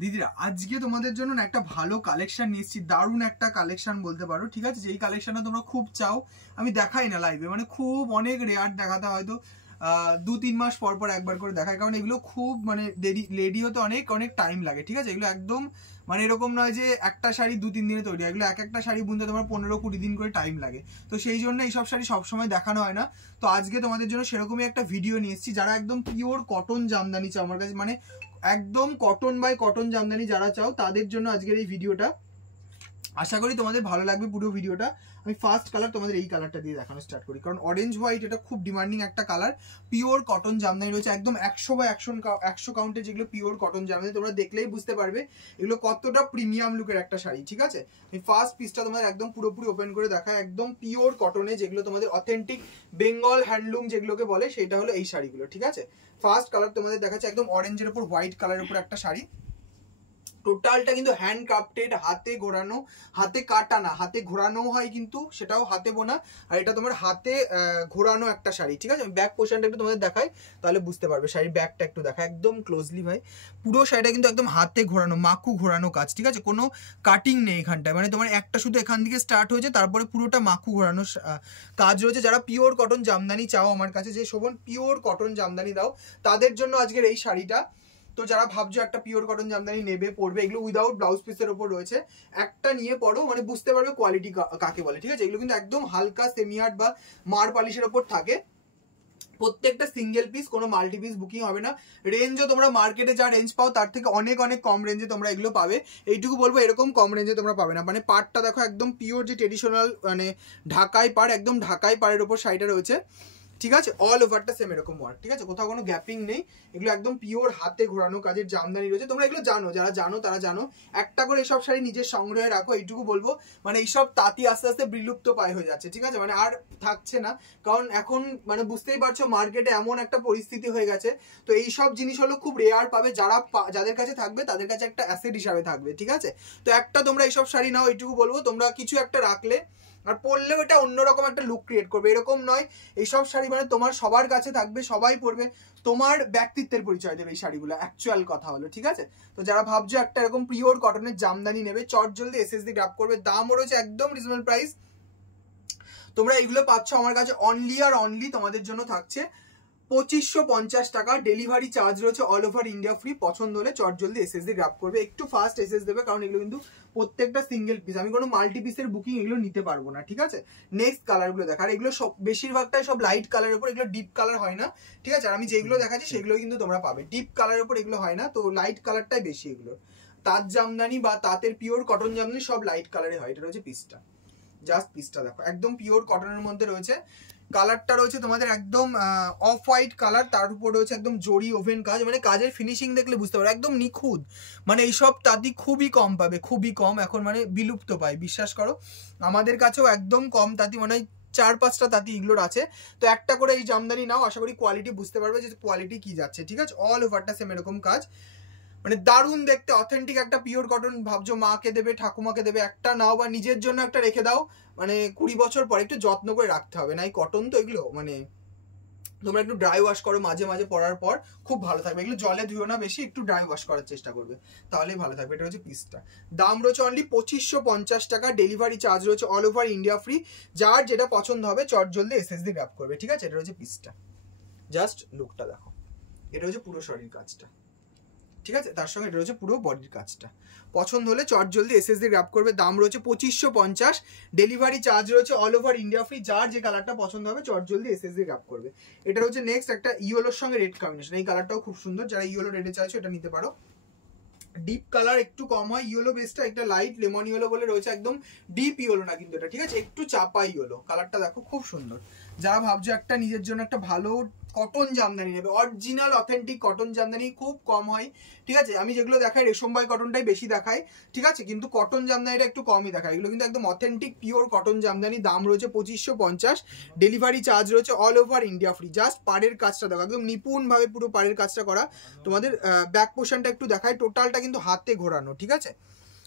দিদিরা আজকে তোমাদের জন্য একটা ভালো কালেকশন নিয়ে এসেছি, দারুণ একটা কালেকশন বলতে পারো, ঠিক আছে? যেই কালেকশনটা তোমরা খুব চাও, আমি দেখাই না লাইভে, মানে খুব অনেক রেয়ার দেখাতে, হয়তো 2-3 মাস পর পর একবার করে দেখায়, কারণ এগুলো খুব মানে রেডি হতে অনেক অনেক টাইম লাগে, ঠিক আছে? এগুলো একদম মানে এরকম নয় যে একটা শাড়ি 2-3 দিনে তৈরি হয়, এগুলো এক একটা শাড়ি বুনতে তোমার 15-20 দিন করে টাইম লাগে। তো সেই জন্য এইসব শাড়ি সবসময় দেখানো হয় না। তো আজকে তোমাদের জন্য সেরকমই একটা ভিডিও নিয়ে এসেছি। যারা একদম পিওর কটন জামদানি চাও আমার কাছে, মানে একদম কটন বাই কটন জামদানি যারা চাও, তাদের জন্য আজকের এই ভিডিওটা। আশা করি তোমাদের ভালো লাগবে পুরো ভিডিওটা। আমি ফার্স্ট কালার তোমাদের এই কালারটা দিয়ে দেখানো স্টার্ট করি, কারণ অরেঞ্জ হোয়াইট এটা খুব ডিমান্ডিং একটা কালার। পিওর কটন জামদানি রয়েছে, একদম 100/100 কাউন্টে যেগুলো পিওর কটন জামদানি, তোমরা দেখলেই বুঝতে পারবে এগুলো কতটা প্রিমিয়াম লুকের একটা শাড়ি, ঠিক আছে? আমি ফার্স্ট পিসটা তোমাদের একদম পুরোপুরি ওপেন করে দেখায়, একদম পিওর কটনে, যেগুলো তোমাদের অথেন্টিক বেঙ্গল হ্যান্ডলুম যেগুলোকে বলে, সেটা হলো এই শাড়িগুলো, ঠিক আছে? ফার্স্ট কালার তোমাদের দেখাচ্ছে একদম অরেঞ্জের উপর হোয়াইট কালারের উপর একটা শাড়ি। টোটালটা কিন্তু হ্যান্ড ক্রাফটেড, হাতে ঘোরানো, হাতে কাটা না, হাতে ঘোরানো হয় কিন্তু, সেটাও হাতে বোনা। আর এটা তোমার হাতে ঘোরানো একটা শাড়ি, ঠিক আছে? আমি ব্যাক পোর্শনটা একটু তোমাদের দেখাই, তাহলে বুঝতে পারবে। শাড়ির ব্যাকটা একটু দেখা একদম ক্লোজলি ভাই। পুরো শাড়িটা কিন্তু একদম হাতে ঘোরানো, মাকু ঘোরানো কাজ, ঠিক আছে? কোনো কাটিং নেই এখানটায়, মানে তোমার একটা শুধু এখান থেকে স্টার্ট হয়েছে, তারপরে পুরোটা মাকু ঘোরানো কাজ রয়েছে। যারা পিওর কটন জামদানি চাও আমার কাছে, যে শোভন পিওর কটন জামদানি দাও, তাদের জন্য আজকের এই শাড়িটা। তো যারা ভাবছো একটা পিওর কটন জামদানি নেবে, পড়বে, এগুলো উইদাউট ব্লাউজ পিসের উপর রয়েছে, একটা নিয়ে পড়ো, মানে বুঝতে পারবে কোয়ালিটি কাকে বলে, ঠিক আছে? এগুলো কিন্তু একদম হালকা সেমি আর্ট বা মার পালিশের উপর থাকে, প্রত্যেকটা সিঙ্গেল পিস, কোনো মাল্টি পিস বুকিং হবে না। রেঞ্জও তোমরা মার্কেটে যা রেঞ্জ পাও তার থেকে অনেক অনেক কম রেঞ্জে তোমরা এগুলো পাবে। এইটুকু বলবো, এরকম কম রেঞ্জে তোমরা পাবে না। মানে পাড়টা দেখো একদম পিওর যে ট্রেডিশনাল, মানে ঢাকাই পাড়, একদম ঢাকাই পাড়ের উপর শাড়িটা রয়েছে, ঠিক আছে? অল ওভারটা সেম এরকম ওয়ার্ক, ঠিক আছে? কোথাও কোনো গ্যাপিং নেই। এগুলো একদম পিওর হাতে ঘোরানো কাজের জামদানি রয়েছে। তোমরা এগুলো জানো, যারা জানো তারা জানো। একটা করে এইসব শাড়ি নিজের সংগ্রহে রাখো, এইটুকু বলবো। মানে এইসব তাঁতি আস্তে আস্তে বিলুপ্ত প্রায় হয়ে যাচ্ছে, ঠিক আছে? মানে আর থাকছে না, কারণ এখন মানে বুঝতেই পারছো মার্কেটে এমন একটা পরিস্থিতি হয়ে গেছে। তো এইসব জিনিস হলো খুব রেয়ার পাবে, যাদের কাছে থাকবে তাদের কাছে একটা অ্যাসেট হিসাবে থাকবে, ঠিক আছে? তো একটা তোমরা এইসব শাড়ি নাও, এইটুকু বলবো। তোমরা কিছু একটা রাখলে আর পরলেও এটা অন্যরকম একটা লুক ক্রিয়েট করবে, এরকম নয়। এইসব শাড়ি মানে তোমার সবার কাছে থাকবে, সবাই পরবে, তোমার ব্যক্তিত্বের পরিচয় দেবে এই শাড়িগুলো, অ্যাকচুয়াল কথা হলো, ঠিক আছে? তো যারা ভাবছো একটা এরকম পিওর কটনের জামদানি নেবে, চট জলদি এসএসডি গ্র্যাব করবে। দামও রয়েছে একদম রিজনেবল প্রাইস। তোমরা এইগুলো পাচ্ছ আমার কাছে অনলি আর অনলি তোমাদের জন্য থাকছে 2550 টাকা। ডেলিভারি চার্জ রয়েছে অল ওভার ইন্ডিয়া ফ্রি। পছন্দ হলে চট জলদি এসএসডি গ্র্যাব করবে, একটু ফাস্ট এসএস দেবে, কারণ এগুলো কিন্তু প্রত্যেকটা সিঙ্গেল পিস, আমি কোনো মাল্টি পিসের বুকিং এগুলো নিতে পারবো না, ঠিক আছে? নেক্সট কালারগুলো দেখা, আর এগুলো সব বেশিরভাগটাই সব লাইট কালারের উপর, এগুলো ডিপ কালার হয় না, ঠিক আছে? আর আমি যেগুলো দেখাচ্ছি সেগুলো কিন্তু তোমরা পাবে ডিপ কালারের উপর, এগুলো হয় না, তো লাইট কালারটাই বেশি। এগুলো তাঁত জামদানি বা তাঁতের পিওর কটন জামদানি সব লাইট কালারে হয়। এটা রয়েছে পিসটা, জাস্ট পিসটা দেখো, একদম পিওর কটনের মধ্যে রয়েছে। কালারটা রয়েছে তোমাদের একদম অফ হোয়াইট কালার, তার উপর রয়েছে একদম জরি ওভেন কাজ, মানে কাজের ফিনিশিং দেখলে বুঝতে পারো একদম নিখুঁত। মানে এইসব তাঁতি খুবই কম পাবে, খুবই কম, এখন মানে বিলুপ্ত পায়, বিশ্বাস করো। আমাদের কাছেও একদম কম তাঁতি, মানে 4-5টা তাঁতি এগুলোর আছে। তো একটা করে এই জামদানি নাও, আশা করি কোয়ালিটি বুঝতে পারবে যে কোয়ালিটি কি যাচ্ছে, ঠিক আছে? অল ওভারটা সেম এরকম কাজ, মানে দারুণ দেখতে, অথেন্টিক একটা পিওর কটন। ভাবছো মাকে দেবে, ঠাকুমাকে দেবে, একটা নাও, বা নিজের জন্য একটা রেখে দাও, মানে 20 বছর পর একটু যত্ন করে রাখতে হবে না। এই কটন তো এগুলো, মানে তোমরা একটু ড্রাই ওয়াশ করো মাঝে মাঝে পরার পর, খুব ভালো থাকবে। এগুলো জলে ধুয়ো না বেশি, একটু ড্রাই ওয়াশ করার চেষ্টা করবে, তাহলেই ভালো থাকবে। এটা হচ্ছে পিসটা, দাম রয়েছে অনলি 2550 টাকা। ডেলিভারি চার্জ রয়েছে অল ওভার ইন্ডিয়া ফ্রি। যার যেটা পছন্দ হবে চট জলদি এসএসডি গ্র্যাব করবে, ঠিক আছে? এটা হচ্ছে পিসটা, জাস্ট লুকটা দেখো। এটা হচ্ছে পুরো শরীর কাজটা, ঠিক আছে? তার সঙ্গে এটা রয়েছে পুরো বডির কাজটা। পছন্দ হলে চট জলদি এসএসডি গ্র্যাব করবে। দাম রয়েছে 2550। ডেলিভারি চার্জ রয়েছে অল ওভার ইন্ডিয়া ফ্রি। যার যে কালারটা পছন্দ হবে চট জলদি এসএসডি গ্র্যাব করবে। এটা হচ্ছে নেক্সট একটা ইয়েলোর সঙ্গে রেড কম্বিনেশন, এই কালারটাও খুব সুন্দর। যারা ইয়েলো রেডে চাইছো এটা নিতে পারো। ডিপ কালার একটু কম হয়, ইয়েলো বেসটা একটা লাইট লেমন ইয়েলো বলে রয়েছে, একদম ডিপ ইয়েলো না কিন্তু এটা, ঠিক আছে? একটু চাপা ইয়েলো। কালারটা দেখো খুব সুন্দর। যারা ভাবছো একটা নিজের জন্য একটা ভালো কটন জামদানি নেবে, অরিজিনাল অথেন্টিক কটন জামদানি খুব কম হয়, ঠিক আছে? আমি যেগুলো দেখাই রেশমবাই কটনটাই বেশি দেখাই, ঠিক আছে? কিন্তু কটন জামদানিটা একটু কমই দেখায়। এগুলো কিন্তু একদম অথেন্টিক পিওর কটন জামদানি। দাম রয়েছে 2550। ডেলিভারি চার্জ রয়েছে all over India free. Just পাড়ের কাজটা দেখো, একদম নিপুণভাবে পুরো পাড়ের কাজটা করা। তোমাদের ব্যাক পোর্শনটা একটু দেখায়, টোটালটা কিন্তু হাতে ঘোরানো, ঠিক আছে?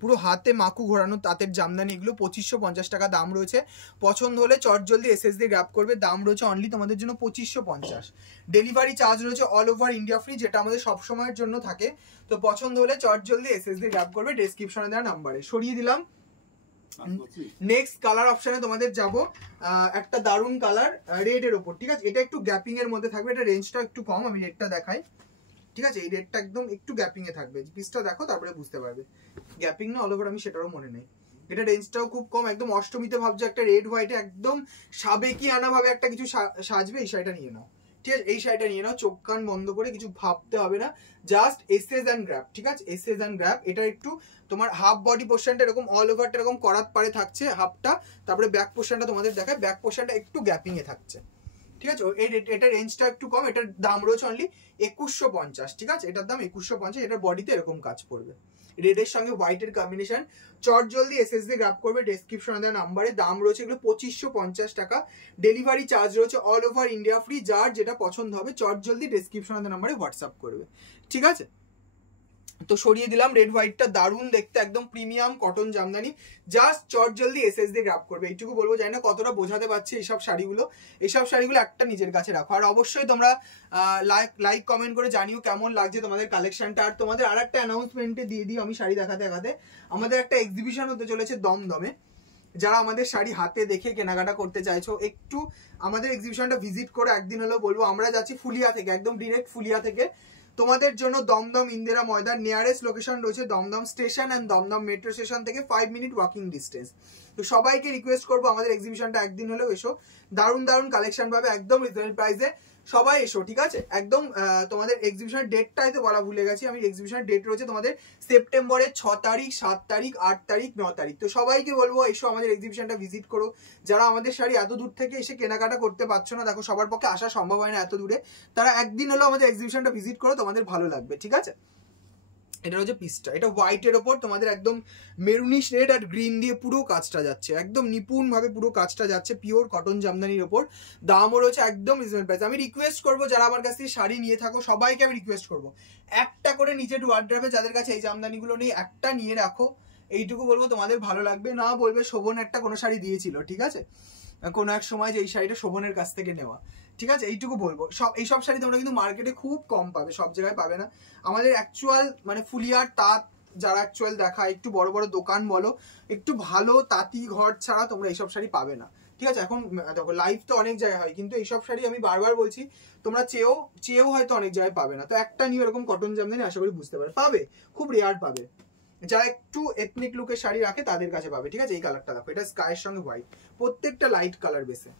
পুরো হাতে মাকু ঘোরানো তাঁতের জামদানি, এগুলো 2550 টাকা দাম রয়েছে। পছন্দ হলে চটজলদি এসএস দিয়ে গ্র্যাব করবে, দাম রয়েছে অনলি তোমাদের জন্য 2550। ডেলিভারি চার্জ রয়েছে অল ওভার ইন্ডিয়া ফ্রি, যেটা আমাদের সব সময়ের জন্য থাকে। তো পছন্দ হলে চটজলদি এসএস দিয়ে গ্র্যাব করবে ডেসক্রিপশনে দেওয়া নাম্বারে। সরিয়ে দিলাম। নেক্সট কালার অপশনে তোমাদের যাব, একটা দারুন কালার রেড এর উপর, ঠিক আছে। এটা একটু গ্যাপিং এর মধ্যে থাকবে, এটা রেঞ্জটা একটু কম, আমি রেডটা দেখাই, ঠিক আছে। এই রেডটা একদম একটু গ্যাপিং এ থাকবে, পিসটা দেখো তারপরে বুঝতে পারবে গ্যাপিং না অল ওভার, আমি সেটারও মনে নেই। এটা রেঞ্জটাও খুব কম, একদম অষ্টমীতে ভাবছো একটা রেড হোয়াইটে একদম সাবেকি আনা ভাবে একটা কিছু সাজবে, এই শাড়িটা নিয়ে নাও, ঠিক আছে। এই শাড়িটা নিয়ে নাও, চোখ কান বন্ধ করে, কিছু ভাবতে হবে না, জাস্ট এসএস অ্যান্ড গ্র্যাব, ঠিক আছে। SS and grab. এটা একটু তোমার হাফ বডি পোর্শনটা এরকম অল ওভারটা এরকম করাত পারে থাকছে হাফটা, তারপরে ব্যাক পোর্শনটা তোমাদের দেখায়, ব্যাক পোর্শনটা একটু গ্যাপিং এ থাকছে, ঠিক আছে। এটা রেঞ্জটা একটু কম, এটার দাম রয়েছে অনলি 2150, ঠিক আছে। এটার দাম 2150, এটার বডিতে এরকম কাজ পড়বে, রেডের সঙ্গে হোয়াইটের কম্বিনেশন। চটজলদি এসএস দিয়ে গ্র্যাব করবে ডেসক্রিপশনে দেওয়া নাম্বারে, দাম রয়েছে এগুলো 2550 টাকা। ডেলিভারি চার্জ রয়েছে অল ওভার ইন্ডিয়া ফ্রি, যার যেটা পছন্দ হবে চটজলদি ডেসক্রিপশনে দেওয়া নাম্বারে হোয়াটসঅ্যাপ করবে, ঠিক আছে। তো সরিয়ে দিলাম, রেড হোয়াইটটা দারুণ দেখতে, একদম প্রিমিয়াম কটন জামদানি, জাস্ট চটজলদি এসএস দিয়ে গ্র্যাব করবে, এইটুকু বলবো। জানি না কতটা বোঝাতে পারছি এইসব শাড়িগুলো একটা নিজের কাছে রাখো। আর অবশ্যই তোমরা লাইক কমেন্ট করে জানিও কেমন লাগছে তোমাদের কালেকশনটা। আর তোমাদের আর একটা অ্যানাউন্সমেন্টে দিয়ে দিই আমি, শাড়ি দেখাতে দেখাতে, আমাদের একটা এক্সিবিশন হতে চলেছে দমদমে। যারা আমাদের শাড়ি হাতে দেখে কেনাকাটা করতে চাইছো, একটু আমাদের এক্সিবিশনটা ভিজিট করে একদিন হলেও বলবো। আমরা যাচ্ছি ফুলিয়া থেকে, একদম ডিরেক্ট ফুলিয়া থেকে তোমাদের জন্য দমদম ইন্দিরা ময়দান, নিয়ারেস্ট লোকেশন রয়েছে Dumdum station and Dumdum metro station থেকে 5 মিনিট ওয়াকিং ডিস্টেন্স। তো সবাইকে রিকোয়েস্ট করবো আমাদের এক্সিবিশনটা একদিন হলেও এসো, দারুণ দারুণ কালেকশন পাবে একদম রিজনেবল প্রাইসে, সবাই এসো, ঠিক আছে। একদম তোমাদের এক্সিবিশনের ডেটটাই তো বলা ভুলে গেছি আমি, এক্সিবিশনের ডেট রয়েছে তোমাদের সেপ্টেম্বরের 6 তারিখ, 7 তারিখ, 8 তারিখ, 9 তারিখ। তো সবাইকে বলবো এসো আমাদের এক্সিবিশনটা ভিজিট করো। যারা আমাদের শাড়ি এত দূর থেকে এসে কেনাকাটা করতে পারছো না, দেখো সবার পক্ষে আসা সম্ভব হয় না এত দূরে, তারা একদিন হলেও আমাদের এক্সিবিশনটা ভিজিট করো, তোমাদের ভালো লাগবে, ঠিক আছে। এটা হচ্ছে পিসটা, এটা হোয়াইটের ওপর তোমাদের একদম মেরুনিশ রেড আর গ্রিন দিয়ে পুরো কাজটা যাচ্ছে, একদম নিপুণ ভাবে পুরো কাজটা যাচ্ছে, পিওর কটন জামদানির ওপর। দামও রয়েছে একদম রিজনেবল প্রাইস। আমি রিকোয়েস্ট করবো যারা আমার কাছ থেকে শাড়ি নিয়ে থাকো, সবাইকে আমি রিকোয়েস্ট করবো একটা করে নিজের ওয়ার্ড্রবে যাদের কাছে এই জামদানিগুলো নেই, একটা নিয়ে রাখো। এইটুকু বলবো, তোমাদের ভালো লাগবে। না বলবে শোভন একটা কোনো শাড়ি দিয়েছিল, ঠিক আছে, কোনো এক সময় যে এই শাড়িটা শোভনের কাছ থেকে নেওয়া, ঠিক আছে, এইটুকু বলবো। এইসব শাড়ি তোমরা কিন্তু মার্কেটে খুব কম পাবে, সব জায়গায় পাবে না। আমাদের অ্যাকচুয়াল মানে ফুলিয়ার তাঁত যারা অ্যাকচুয়াল দেখায়, একটু বড় বড় দোকান বলো, একটু ভালো তাঁতি ঘর ছাড়া তোমরা এইসব শাড়ি পাবে না, ঠিক আছে। এখন দেখো লাইভ তো অনেক জায়গায় হয়, কিন্তু এইসব শাড়ি আমি বারবার বলছি তোমরা চেয়েও হয়তো অনেক জায়গায় পাবে না। তো একটা নিয়ে এরকম কটন জামদানি আশা করি বুঝতে পাবে, খুব রেয়ার পাবে। যারা একটু এথনিক লুকের শাড়ি রাখে তাদের কাছে পাবে, ঠিক আছে। এই কালারটা দেখো, এটা স্কাইয়ের সঙ্গে হোয়াইট, প্রত্যেকটা লাইট কালার বেসে,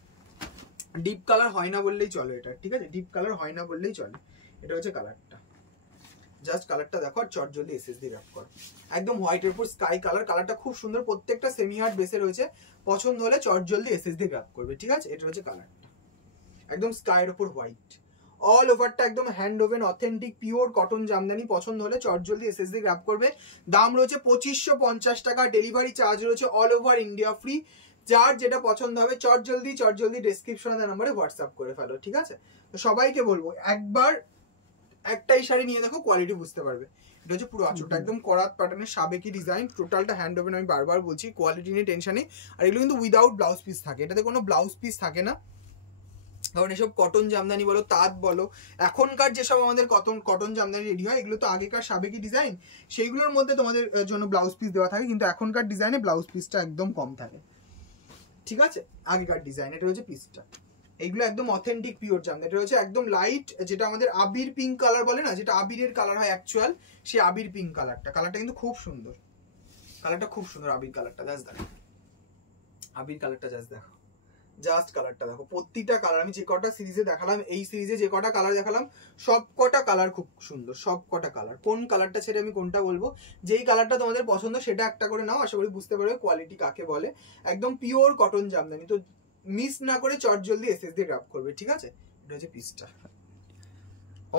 ডিপ কালার হয় না বললেই চলে এটা, ঠিক আছে, ডিপ কালার হয় না বললেই চলে। এটা হচ্ছে কালারটা, জাস্ট কালারটা দেখো আর চটজলদি এসএস দিয়ে র‍্যাপ করো, একদম হোয়াইটের উপর স্কাই কালার, কালারটা খুব সুন্দর, প্রত্যেকটা সেমি হার্ড বেসে রয়েছে। পছন্দ হলে চটজলদি এসএস দিয়ে র‍্যাপ করবে, ঠিক আছে। এটা হচ্ছে কালারটা, একদম স্কাইয়ের উপর হোয়াইট, অল ওভারটা একদম hand woven authentic pure cotton Jamdani. পছন্দ হলে চটজলদি এসএস দিয়ে গ্র্যাব করবে, দাম রয়েছে 2550 টাকা। ডেলিভারি চার্জ রয়েছে অল ওভার ইন্ডিয়া ফ্রি, যার যেটা পছন্দ হবে চটজলদি ডেসক্রিপশনে দেওয়া নম্বরে হোয়াটসঅ্যাপ করে ফেলো, ঠিক আছে। তো সবাইকে বলবো একবার একটাই শাড়ি নিয়ে দেখো, কোয়ালিটি বুঝতে পারবে। এটা হচ্ছে পুরো আঁচলটা একদম করাত প্যাটার্নের সাবেকি ডিজাইন, টোটালটা হ্যান্ড ওভেন, আমি বারবার বলছি কোয়ালিটি নিয়ে টেনশন নেই। আর এগুলো কিন্তু উইদাউট ব্লাউজ পিস থাকে, এটাতে কোনো ব্লাউজ পিস থাকে না, কারণ এসব কটন জামদানি বলো তাঁত বলো, এখনকার যেসব আমাদের কটন জামদানি রেডি হয়, এগুলো তো আগেকার সাবেকি ডিজাইন, সেইগুলোর মধ্যে তোমাদের জন্য ব্লাউজ পিস দেওয়া থাকে, কিন্তু এখনকার ডিজাইনে ব্লাউজ পিসটা একদম কম থাকে, ঠিক আছে। আগেকার ডিজাইন, এটা হচ্ছে পিসটা, এইগুলো একদম অথেন্টিক পিওর জামদানি। এটা হচ্ছে একদম লাইট, যেটা আমাদের আবির পিঙ্ক কালার বলে না, যেটা আবিরের কালার হয় অ্যাকচুয়াল, সেই আবির পিঙ্ক কালারটা কিন্তু খুব সুন্দর, কালারটা খুব সুন্দর। আবির কালারটা জাস্ট দেখো, আবির কালারটা জাস্ট দেখো, জাস্ট কালারটা দেখো। প্রতিটা কালার আমি যে কটা সিরিজে দেখালাম, এই সিরিজে যে কটা কালার দেখালাম, সব কটা কালার খুব সুন্দর, সব কটা কালার। কোন কালারটা ছেড়ে আমি কোনটা বলবো, যেই কালারটা তোমাদের পছন্দ সেটা একটা করে নাও, আশা করি বুঝতে পারবে কোয়ালিটি কাকে বলে। একদম পিওর কটন জামদানি, তো মিস না করে চটজলদি এসএস দিয়ে গ্র্যাব করবে, ঠিক আছে। এটা হচ্ছে পিসটা,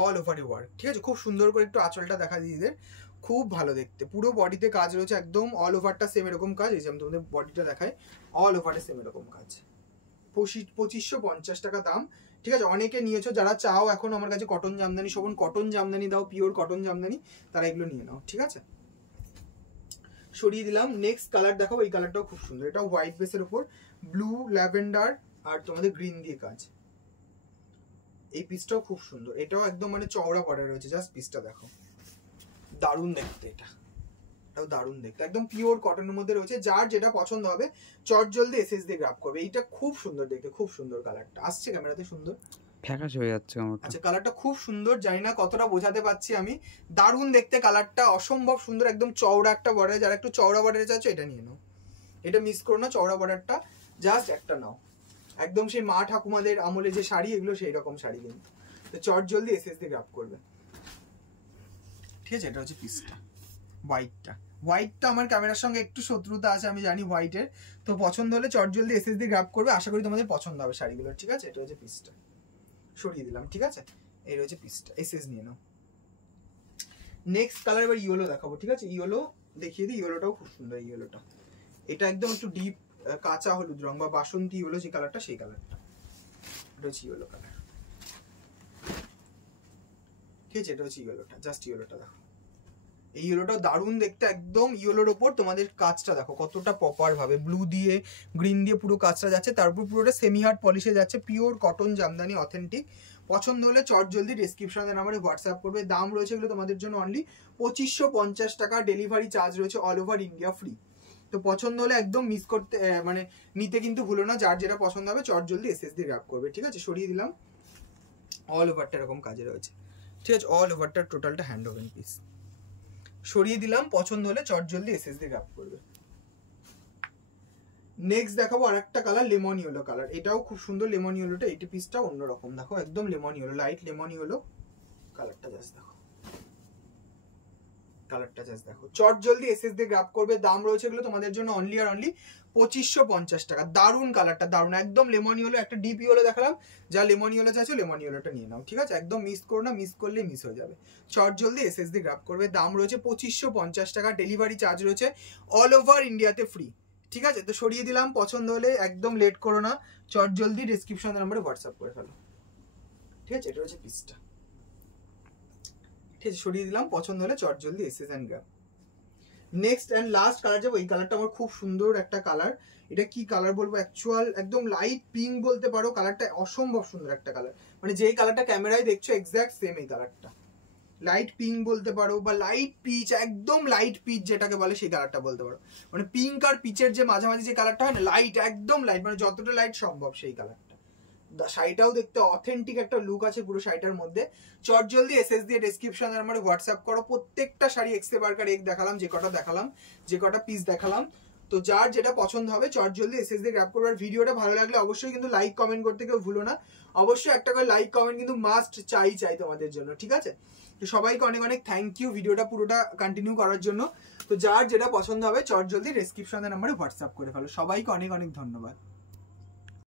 অল ওভার ওয়ার্ক, ঠিক আছে। খুব সুন্দর করে একটু আঁচলটা দেখা দিয়ে, খুব ভালো দেখতে, পুরো বডিতে কাজ রয়েছে, একদম অল ওভারটা সেম এরকম কাজ। এই যে আমি তোমাদের বডিটা দেখাই, অল ওভারে সেম এরকম কাজ। 2550 টাকা দাম, ঠিক আছে। অনেকে নিয়েছো, যারা চাও এখন আমার কাছে কটন জামদানি, শোভন কটন জামদানি দাও, পিওর কটন জামদানি, তারা এগুলো নিয়ে নাও, ঠিক আছে। সরিয়ে দিলাম। নেক্সট কালার দেখাবো, এই কালারটাও খুব সুন্দর, এটা হোয়াইট বেসের উপর ব্লু ল্যাভেন্ডার আর তোমাদের গ্রিন দিয়ে কাজ। এই পিসটাও খুব সুন্দর, এটাও একদম মানে চওড়া বর্ডার রয়েছে, জাস্ট পিসটা দেখো, দারুণ দেখতে, এটাও দারুণ দেখতে, একদম পিওর কটনের মধ্যে রয়েছে। যার যেটা পছন্দ হবে চট জলদি এসএস দিয়ে গ্র্যাব করবে। এইটা খুব সুন্দর দেখতে, খুব সুন্দর কালারটা আসছে ক্যামেরাতে, সুন্দর ফ্যাকাশ হয়ে যাচ্ছে আমার। আচ্ছা কালারটা খুব সুন্দর, জানি না কতটা বোঝাতে পারছি আমি, দারুণ দেখতে কালারটা, অসম্ভব সুন্দর, একদম চওড়া একটা বর্ডার। যারা একটু চওড়া বর্ডারে চাচ্ছ এটা নিয়ে নাও, এটা মিস করো না, চওড়া বর্ডারটা জাস্ট একটা নাও, একদম সেই মা ঠাকুমাদের আমলে যে শাড়ি এগুলো সেই রকম শাড়ি কিন্তু। তো চট জলদি এসএস দিয়ে গ্র্যাব করবে, ঠিক আছে। এটা হচ্ছে পিসটা, হোয়াইটটা আমার ক্যামেরার সঙ্গে একটু শত্রুতা আছে আমি জানি হোয়াইটের, তো পছন্দ হলে চট জলদি এসএস দিয়ে গ্র্যাব করবে, আশা করি তোমাদের পছন্দ হবে শাড়িগুলো, ঠিক আছে। এটা হচ্ছে পিসটা, সরিয়ে দিলাম, ঠিক আছে। এই রয়েছে পিসটা, এসএস নিয়ে নাও। নেক্সট কালার এবার ইয়েলো দেখাবো, ঠিক আছে। ইয়েলো দেখিয়ে দিই, ইয়েলোটাও খুব সুন্দর, ইয়েলোটা এটা একদম একটু ডিপ কাঁচা হলুদ রং বা বাসন্তী ইয়েলো যে কালারটা, সেই কালারটা, এটা হচ্ছে ইয়েলো কালার, ঠিক আছে। এটা হচ্ছে ইয়েলোটা, জাস্ট ইয়েলোটা দেখো, এই ইয়েলোটাও দারুণ দেখতে, একদম ইয়েলোর ওপর তোমাদের কাজটা দেখো কতটা প্রপার ভাবে ব্লু দিয়ে গ্রিন দিয়ে পুরো কাজটা যাচ্ছে, তারপর পুরোটা সেমি হার্ড পলিশে যাচ্ছে, পিওর কটন জামদানি অথেন্টিক। পছন্দ হলে চট জলদি ডেসক্রিপশনে নাম্বারে হোয়াটসঅ্যাপ করবে। দাম রয়েছে এগুলো তোমাদের জন্য অনলি 2550 টাকা, ডেলিভারি চার্জ রয়েছে অল ওভার ইন্ডিয়া ফ্রি। তো পছন্দ হলে একদম মিস করতে মানে নিতে কিন্তু ভুলো না, যার যেটা পছন্দ হবে চট জলদি এসএস দিয়ে গ্র্যাব করবে, ঠিক আছে। সরিয়ে দিলাম, অল ওভারটা এরকম কাজে রয়েছে, ঠিক আছে। অল ওভারটা টোটালটা হ্যান্ড ওভেন পিস, সরিয়ে দিলাম। পছন্দ হলে চট জলদি এসএস দিয়ে গ্র্যাব করবে। নেক্সট দেখাবো আরেকটা কালার, লেমন ইয়েলো কালার, এটাও খুব সুন্দর লেমন ইয়েলোটা, এইটি পিসটা অন্যরকম দেখো, একদম lemon yellow, light lemon yellow কালারটা, জাস্ট দেখো কালারটা, জাস্ট দেখো। চট জলদি এসএস দিয়ে গ্র্যাব করবে। দাম রয়েছে এগুলো তোমাদের জন্য অনলি আর অনলি 2550 টাকা। দারুণ কালারটা, দারুণ, একদম লেমন ইয়েলো, একটা ডিপ ইয়েলো দেখালাম, যা লেমন ইয়েলো চাইছো লেমন ইয়েলোটা নিয়ে নাও, ঠিক আছে। একদম মিস করো না, মিস করলে মিস হয়ে যাবে। চট জলদি এসএস দিয়ে গ্র্যাব করবে। দাম রয়েছে 2550 টাকা, ডেলিভারি চার্জ রয়েছে অল ওভার ইন্ডিয়াতে ফ্রি, ঠিক আছে। তো সরিয়ে দিলাম, পছন্দ হলে একদম লেট করো না, চট জলদি ডেসক্রিপশন নাম্বারে হোয়াটসঅ্যাপ করে ফেলো, ঠিক আছে। এটা হচ্ছে পিসটা, ঠিক আছে। সরিয়ে দিলাম, পছন্দ হলে চট জলদি এসএস and grab. Next and last colour যাবো, এই কালারটা আমার খুব সুন্দর একটা কালার, এটা কি কালার বলবো, অ্যাকচুয়াল একদম লাইট পিঙ্ক বলতে পারো, কালারটা অসম্ভব সুন্দর একটা কালার, মানে যেই কালারটা ক্যামেরায় দেখছো এক্স্যাক্ট সেম এই কালারটা, লাইট পিঙ্ক বলতে পারো বা লাইট পিচ, একদম লাইট পিচ যেটাকে বলে সেই কালারটা বলতে পারো, মানে পিঙ্ক আর পিচের যে মাঝামাঝি যে কালারটা হয় না, লাইট, একদম লাইট, মানে যতটা লাইট সম্ভব সেই কালারটা। শাড়িটাও দেখতে অথেন্টিক একটা লুক আছে পুরো শাড়িটার মধ্যে। চট জলদি এসএস দিয়ে ডেসক্রিপশনে আমার হোয়াটসঅ্যাপ করো। প্রত্যেকটা শাড়ি এক্সে বার্কার এক দেখালাম, যে কটা পিস দেখালাম, তো যার যেটা পছন্দ হবে চট জলদি এসএস দিয়ে গ্র্যাব করবে। আর ভিডিওটা ভালো লাগলে অবশ্যই কিন্তু লাইক কমেন্ট করতে কেউ ভুলো না, অবশ্যই একটা করে লাইক কমেন্ট কিন্তু মাস্ট চাই তোমাদের জন্য, ঠিক আছে। তো সবাইকে অনেক অনেক থ্যাংক ইউ ভিডিওটা পুরোটা কন্টিনিউ করার জন্য। তো যার যেটা পছন্দ হবে চট জলদি ডেসক্রিপশনের নাম্বারে হোয়াটসঅ্যাপ করে ফেলো। সবাইকে অনেক অনেক ধন্যবাদ।